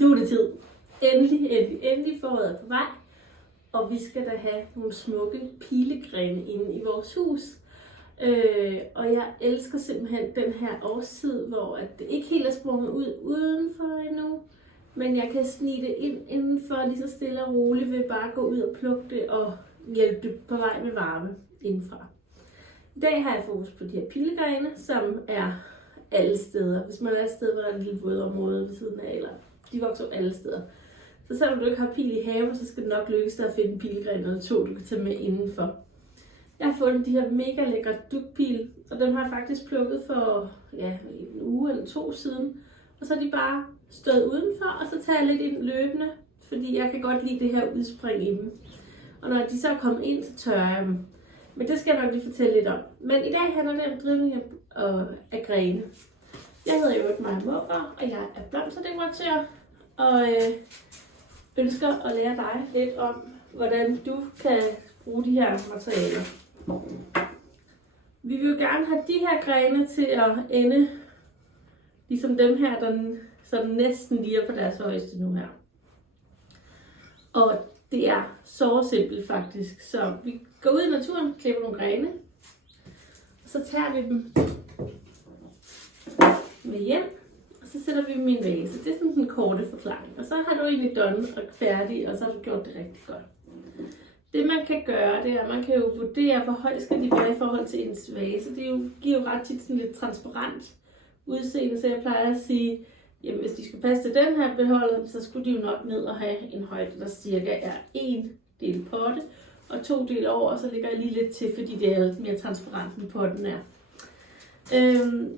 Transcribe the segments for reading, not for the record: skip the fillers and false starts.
Nu er det tid. Endelig foråret er på vej. Og vi skal da have nogle smukke pilegrene inde i vores hus. Og jeg elsker simpelthen den her årstid, hvor det ikke helt er sprunget ud udenfor endnu. Men jeg kan snige det ind indenfor lige så stille og roligt ved bare at gå ud og plukke det og hjælpe det på vej med varme indenfra. I dag har jeg fokus på de her pilegrene, som er alle steder. Hvis man er et sted, hvor der er et lille vådområde ved siden af, eller de vokser alle steder. Så selvom du ikke har pil i haven, så skal det nok lykkes dig at finde en pilegren eller to, du kan tage med indenfor. Jeg har fundet de her mega lækre dugpil, og dem har jeg faktisk plukket for en uge eller to siden. Og så er de bare stået udenfor, og så tager jeg lidt ind løbende, fordi jeg kan godt lide det her udspring i dem. Og når de så er kommet ind, så tørrer jeg dem. Men det skal jeg nok lige fortælle lidt om. Men i dag handler det om drivning af grene. Jeg hedder jo Maja Måger, og jeg er blomsterdekoratør, og ønsker at lære dig lidt om, hvordan du kan bruge de her materialer. Vi vil jo gerne have de her grene til at ende, ligesom dem her, der sådan næsten lige er på deres højeste nu her. Og det er så simpelt faktisk. Så vi går ud i naturen, klipper nogle grene, og så tager vi dem med hjem, og så sætter vi dem i en vase. Det er sådan en korte forklaring. Og så har du egentlig done og færdig, og så har du gjort det rigtig godt. Det man kan gøre, det er, at man kan jo vurdere, hvor højt skal de være i forhold til ens vase. Det giver jo ret tit sådan lidt transparent udseende, så jeg plejer at sige, jamen hvis de skal passe til den her beholder, så skulle de jo nok ned og have en højde, der cirka er 1 del potte, og 2 del over, så lægger jeg lige lidt til, fordi det er lidt mere transparent, end potten er.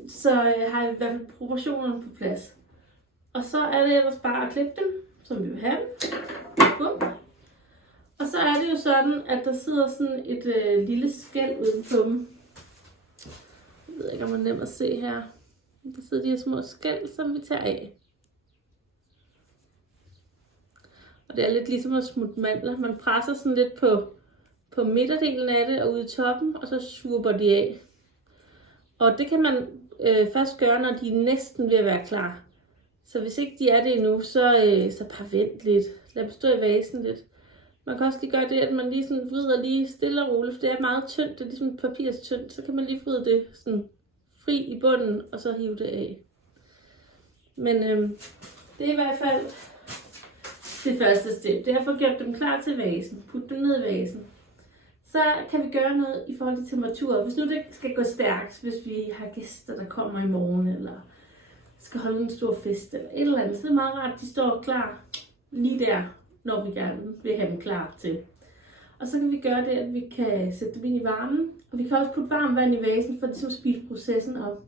Så har jeg i hvert fald proportionerne på plads. Og så er det ellers bare at klippe dem, som vi vil have. Bum. Og så er det jo sådan, at der sidder sådan et lille skæl uden på dem. Jeg ved ikke, om man er nemt at se her. Der sidder de her små skæl, som vi tager af. Og det er lidt ligesom at smutte mandler. Man presser sådan lidt på midterdelen af det og ude i toppen, og så swupper de af. Og det kan man først gøre, når de er næsten ved at være klar. Så hvis ikke de er det endnu, så bare vent lidt. Lad dem stå i vasen lidt. Man kan også lige gøre det, at man lige sådan vrider lige stille og roligt, for det er meget tyndt, det er ligesom papirstyndt, så kan man lige vride det sådan fri i bunden, og så hive det af. Men det er i hvert fald det første step. Det er at få gjort dem klar til vasen. Put dem ned i vasen. Så kan vi gøre noget i forhold til temperatur. Hvis nu det skal gå stærkt, hvis vi har gæster, der kommer i morgen, eller skal holde en stor fest, eller et eller andet, så er det meget rart, at de står klar lige der, når vi gerne vil have dem klar til. Og så kan vi gøre det, at vi kan sætte dem ind i varmen, og vi kan også putte varmt vand i vasen, for at speede processen op.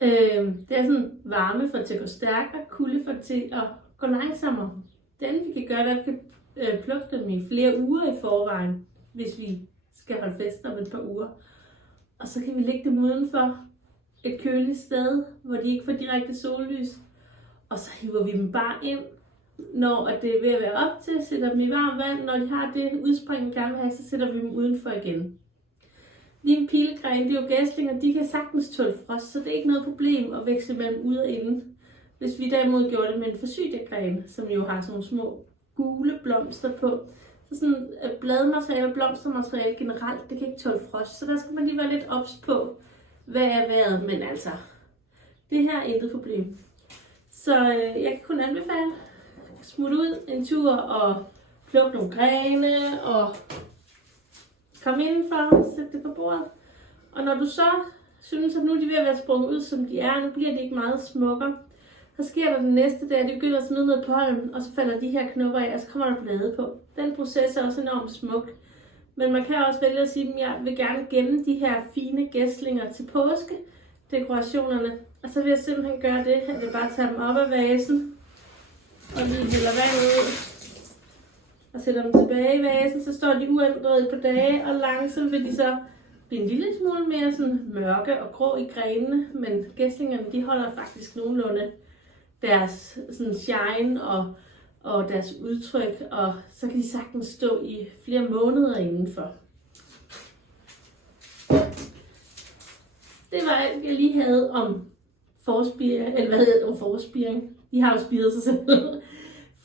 Det er sådan varme for det til at gå stærkere, kulde for det til at gå langsommere. Det andet vi kan gøre, det er, at vi kan plukke dem i flere uger i forvejen, hvis vi skal holde fest om et par uger. Og så kan vi lægge dem udenfor et køligt sted, hvor de ikke får direkte sollys. Og så hiver vi dem bare ind, når det er ved at være op til, sætter dem i varmt vand. Når de har det udspring, vi gerne vil have, så sætter vi dem udenfor igen. Lige en pilegren, det er jo gæslinger, de kan sagtens tåle frost, så det er ikke noget problem at veksle mellem ude og inde. Hvis vi derimod gjorde det med en forsytegren, som jo har sådan nogle små gule blomster på, så sådan bladmateriale og blomstermateriale generelt, det kan ikke tåle frost, så der skal man lige være lidt ops på, hvad er vejret, men altså, det her er intet problem. Så jeg kan kun anbefale at smutte ud en tur og plukke nogle grene og komme indenfor og sætte det på bordet. Og når du så synes, at nu er de ved at være sprunget ud, som de er, nu bliver de ikke meget smukkere, så sker der den næste dag, at de begynder at smide ned på holmen, og så falder de her knopper af, og så kommer der blade på. Den proces er også enormt smuk. Men man kan også vælge at sige, at jeg vil gerne gemme de her fine gæslinger til påske, dekorationerne. Og så vil jeg simpelthen gøre det, at jeg bare tager dem op af vasen, og lige hælder vand ud, og sætter dem tilbage i vasen, så står de uændret et par dage, og langsomt vil de så blive en lille smule mere sådan mørke og grå i grenene, men gæslingerne, de holder faktisk nogenlunde deres sådan shine og deres udtryk, og så kan de sagtens stå i flere måneder indenfor. Det var alt, jeg lige havde om forspiring, eller hvad hedder det, forspiring? De har jo spiret sig selv.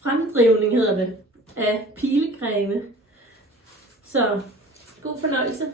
Fremdrivning hedder det, af pilegrene. Så god fornøjelse.